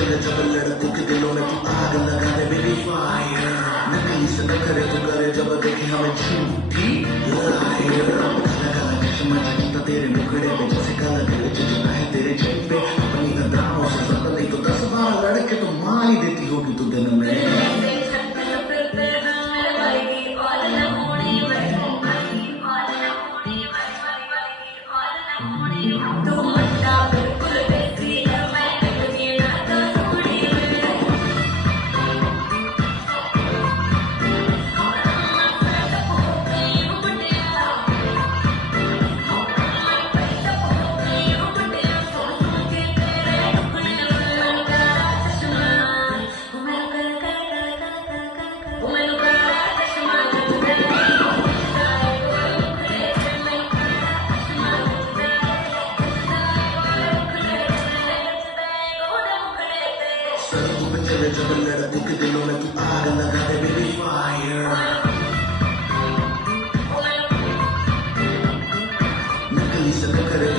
चले जब लड़कों के दिलों में तू आग लगा दे बेबी फायर। नकली से न करे तू करे जब देखे हमें झूठी लायर। काला काला चश्मा चढ़ता तेरे मुखड़े पे जैसे काला दिल चढ़ता है तेरे जेब पे। अपनी अदाओं से ज्यादा नहीं तो 10 बार लड़के तो मार ही देती होगी तू दिन में। सड़कों पे चले जब लड़कों के दिलों में तू आग लगा दे बेबी फायर। नकली से न करे